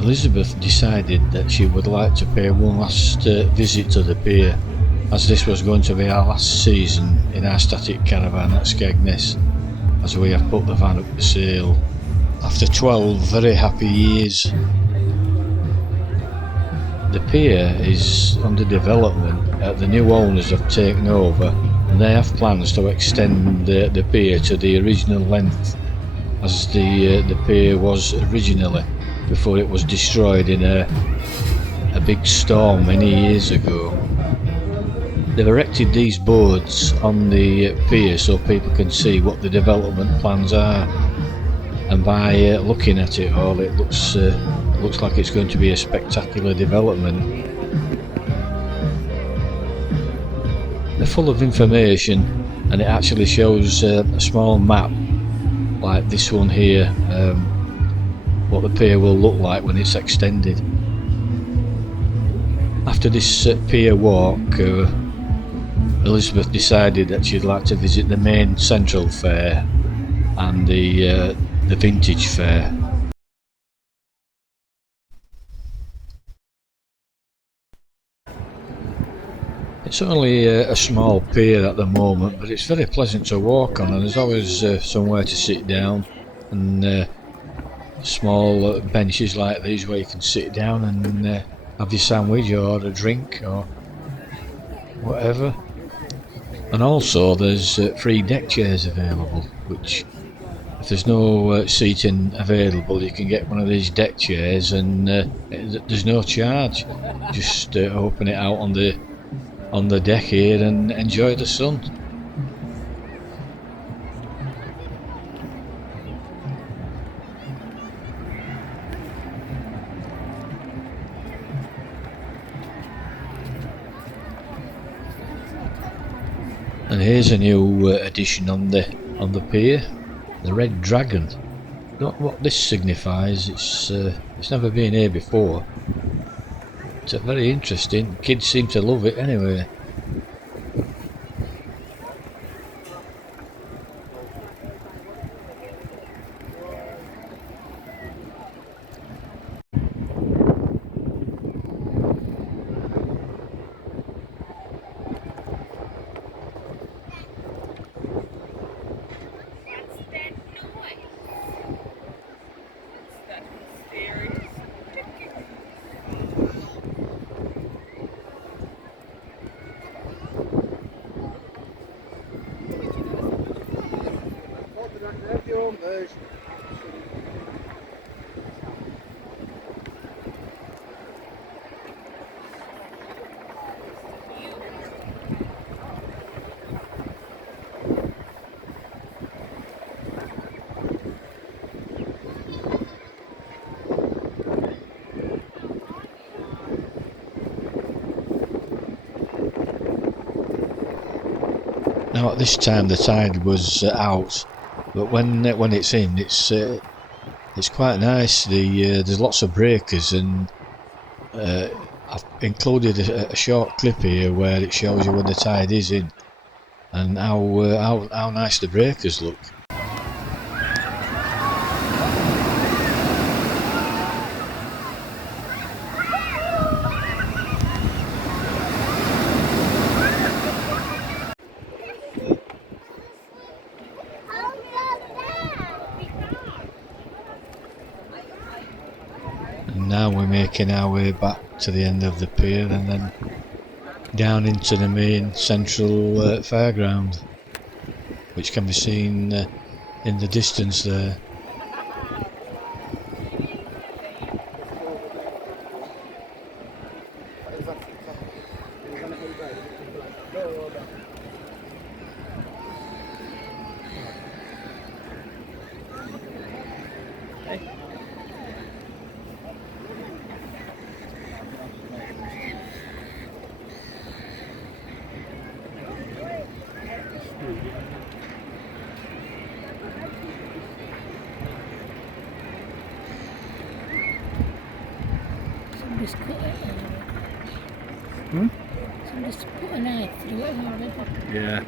Elizabeth decided that she would like to pay one last visit to the pier, as this was going to be our last season in our static caravan at Skegness, as we have put the van up for sale after 12 very happy years. The pier is under development. The new owners have taken over and they have plans to extend the pier to the original length as the pier was originally, before it was destroyed in a big storm many years ago. They've erected these boards on the pier so people can see what the development plans are, and by looking at it all, it looks like it's going to be a spectacular development. They're full of information, and it actually shows a small map like this one here, what the pier will look like when it's extended. After this pier walk, Elizabeth decided that she'd like to visit the main central fair and the vintage fair. It's only a small pier at the moment, but it's very pleasant to walk on, and there's always somewhere to sit down, and small benches like these where you can sit down and have your sandwich or a drink or whatever. And also there's free deck chairs available, which if there's no seating available, you can get one of these deck chairs, and there's no charge. Just open it out on the deck here and enjoy the sun. And here's a new addition on the pier, the red dragon. Not what this signifies. It's never been here before. It's very interesting. Kids seem to love it anyway. Now at this time the tide was out, but when it's in, it's quite nice. There's lots of breakers, and I've included a short clip here where it shows you when the tide is in and how nice the breakers look. Now we're making our way back to the end of the pier and then down into the main central fairground, which can be seen in the distance there. Somebody's cut it. Somebody's put a knife through it already. Yeah.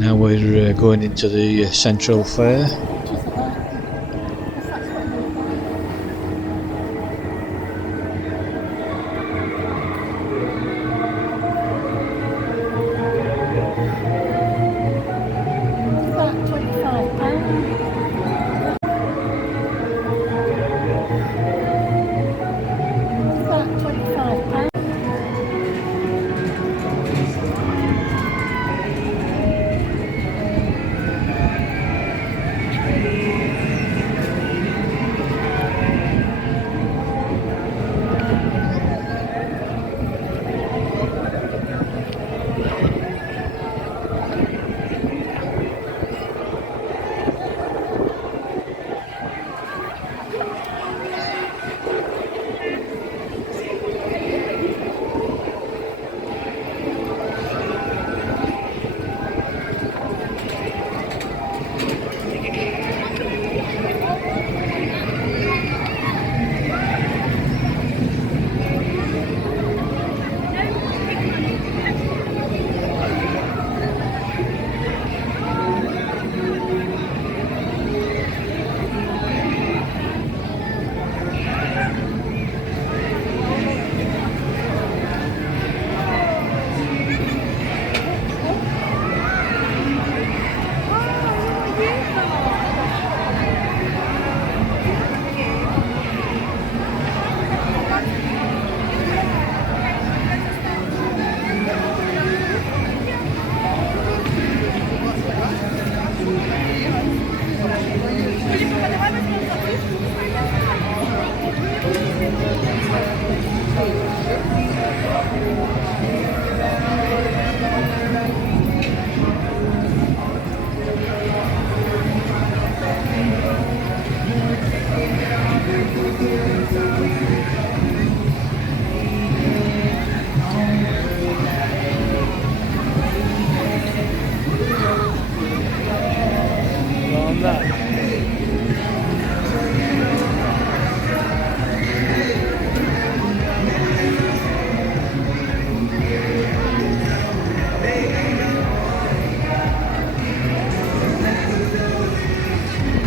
Now we're going into the Central Fair. Just about. If that's what they about £25. About £25.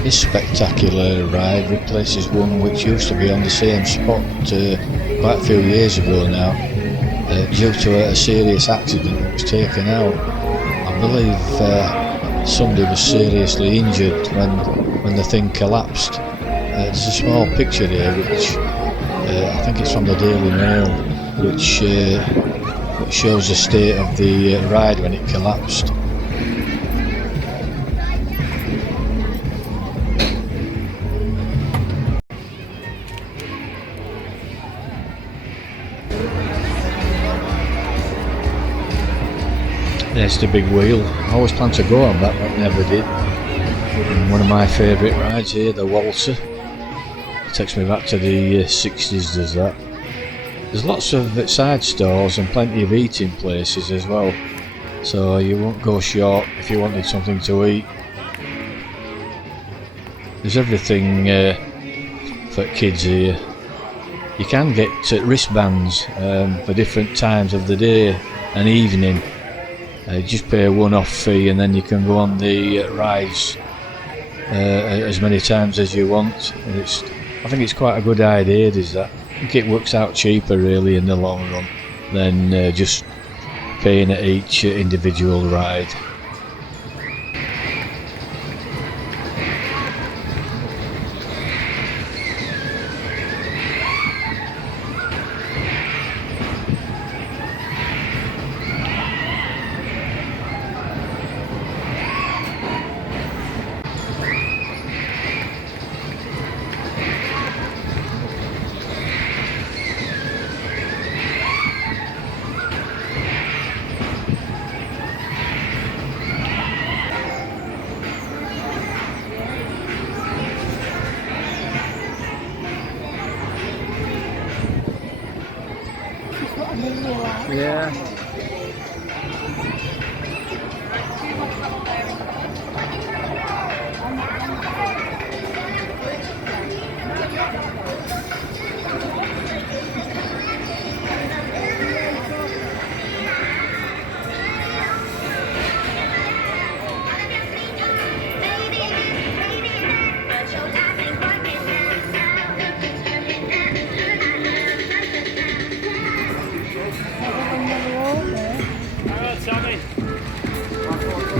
This spectacular ride replaces one which used to be on the same spot quite a few years ago now, due to a serious accident that was taken out. I believe somebody was seriously injured when the thing collapsed. There's a small picture here which I think it's from the Daily Mail, which shows the state of the ride when it collapsed. There's the big wheel. I always planned to go on that, but never did. And one of my favourite rides here, the waltzer. It takes me back to the 60s, does that. There's lots of side stores and plenty of eating places as well, so you won't go short if you wanted something to eat. There's everything for kids here. You can get wristbands for different times of the day and evening. Just pay a one-off fee and then you can go on the rides as many times as you want. And I think it's quite a good idea, is that. I think it works out cheaper really in the long run than just paying at each individual ride.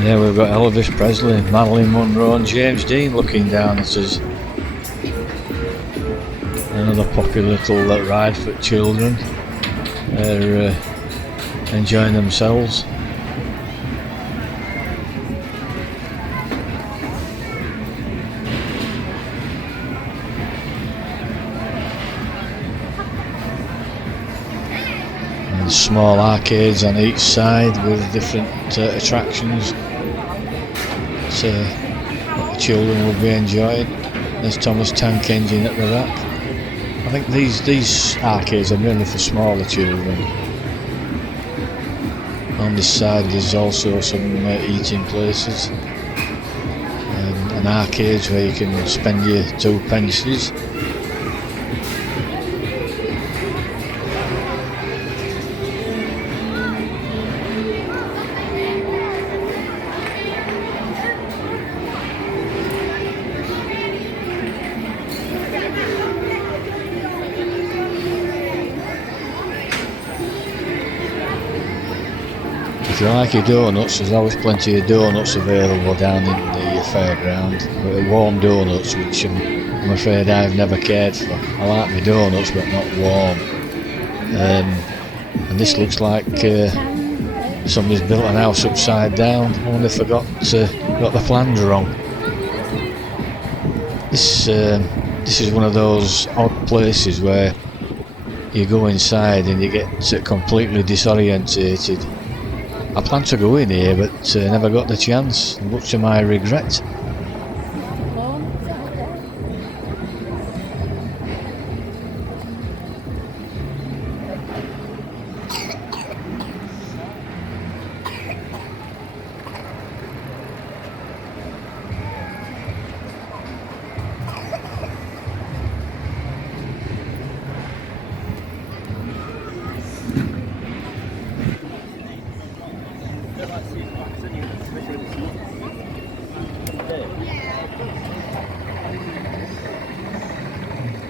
There we've got Elvis Presley, Marilyn Monroe and James Dean looking down at us. Another popular little ride for children. They're enjoying themselves. And small arcades on each side with different attractions that the children will be enjoying. There's Thomas Tank Engine at the back. I think these arcades are mainly for smaller children. On this side there's also some eating places and arcades where you can spend your 2 pences. If you like your donuts, there's always plenty of donuts available down in the fairground. Warm donuts, which I'm afraid I've never cared for. I like my donuts, but not warm. And this looks like somebody's built an house upside down. I wonder if they got the plans wrong. This is one of those odd places where you go inside and you get completely disorientated. I planned to go in here but never got the chance, much to my regret.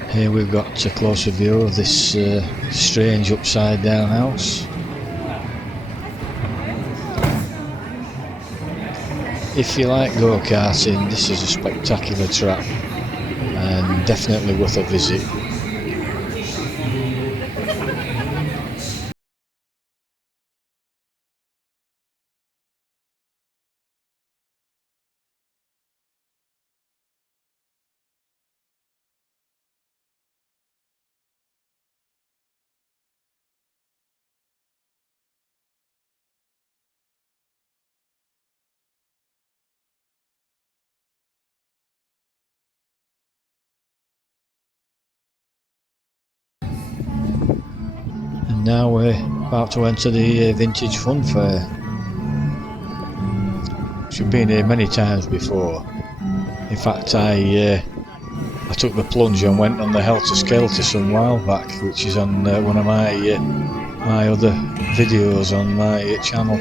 Here we've got a closer view of this strange upside down house. If you like go-karting, this is a spectacular track and definitely worth a visit. And now we're about to enter the Vintage Fun Fair. We've been here many times before. In fact, I took the plunge and went on the Helter Skelter some while back, which is on one of my other videos on my channel.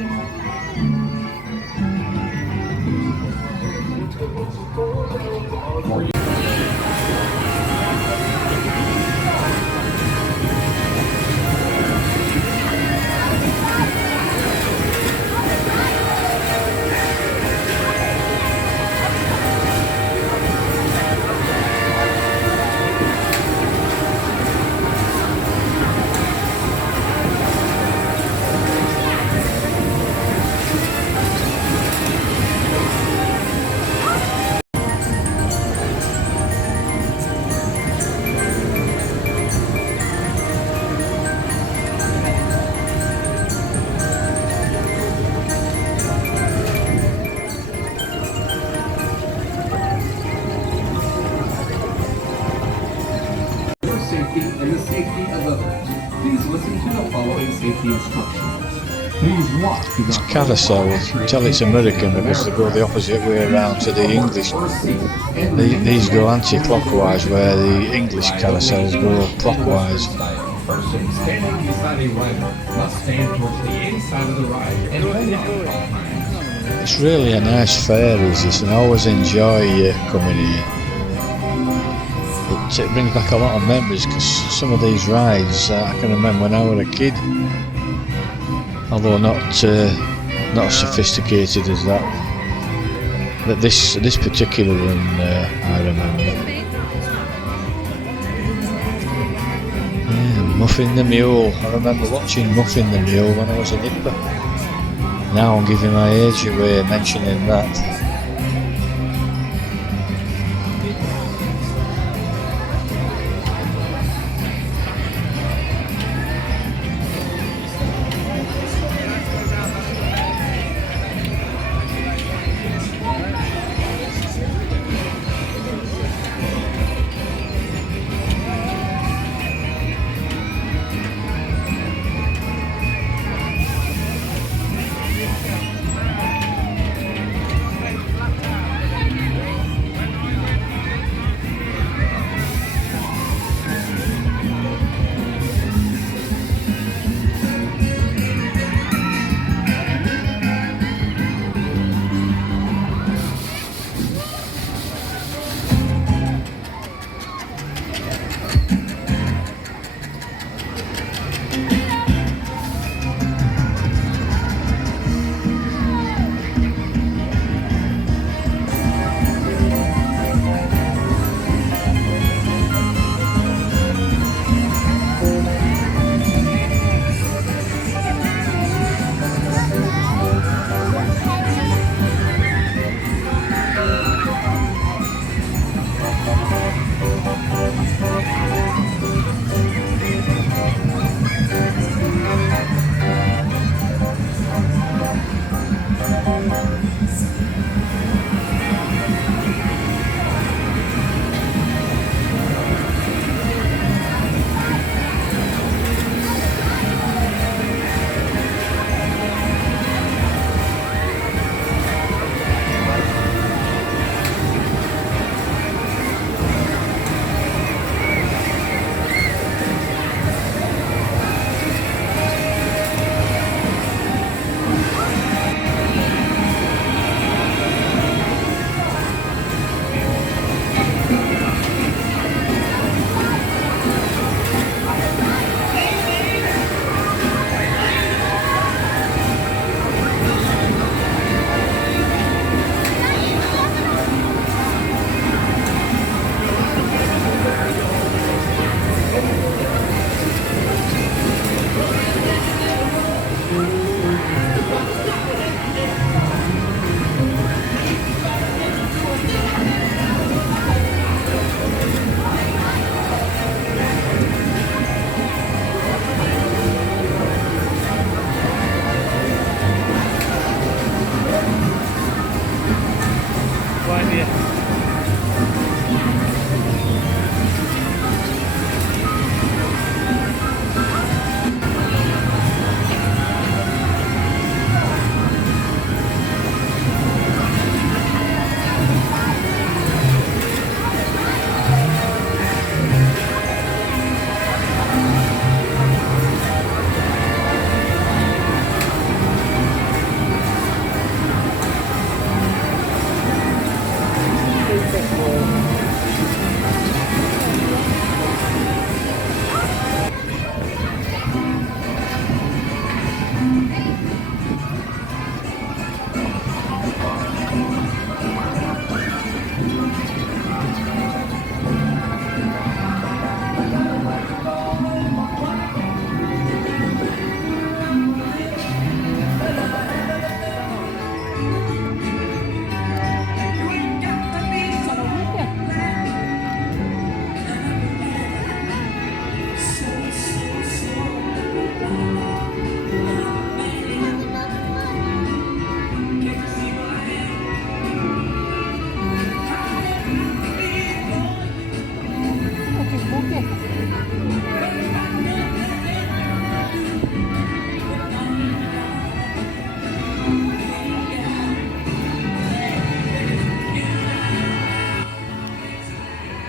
And the safety of others. Please listen to the following safety instructions. Please walk to the Carousel, tell it's American because they go the opposite way around to the English. These go anti-clockwise where the English carousels go clockwise. Person standing beside a rider must stand towards the inside of the ride and hold on at all times. It's really a nice fair, is this, and I always enjoy coming here. It brings back a lot of memories because some of these rides I can remember when I was a kid, although not not as sophisticated as that. But this particular one, I remember. Yeah, Muffin the Mule. I remember watching Muffin the Mule when I was a nipper. Now I'm giving my age away mentioning that.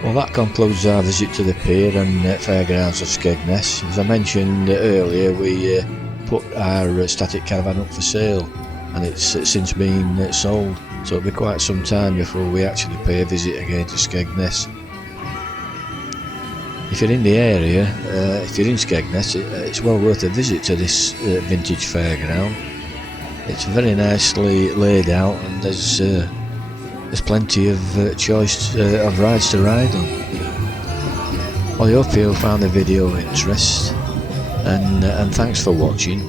Well, that concludes our visit to the pier and fairgrounds of Skegness. As I mentioned earlier, we put our static caravan up for sale, and it's since been sold, so it'll be quite some time before we actually pay a visit again to Skegness. If you're in the area, if you're in Skegness, it's well worth a visit to this vintage fairground. It's very nicely laid out, and there's plenty of choice of rides to ride on. Well, I hope you found the video of interest, and thanks for watching.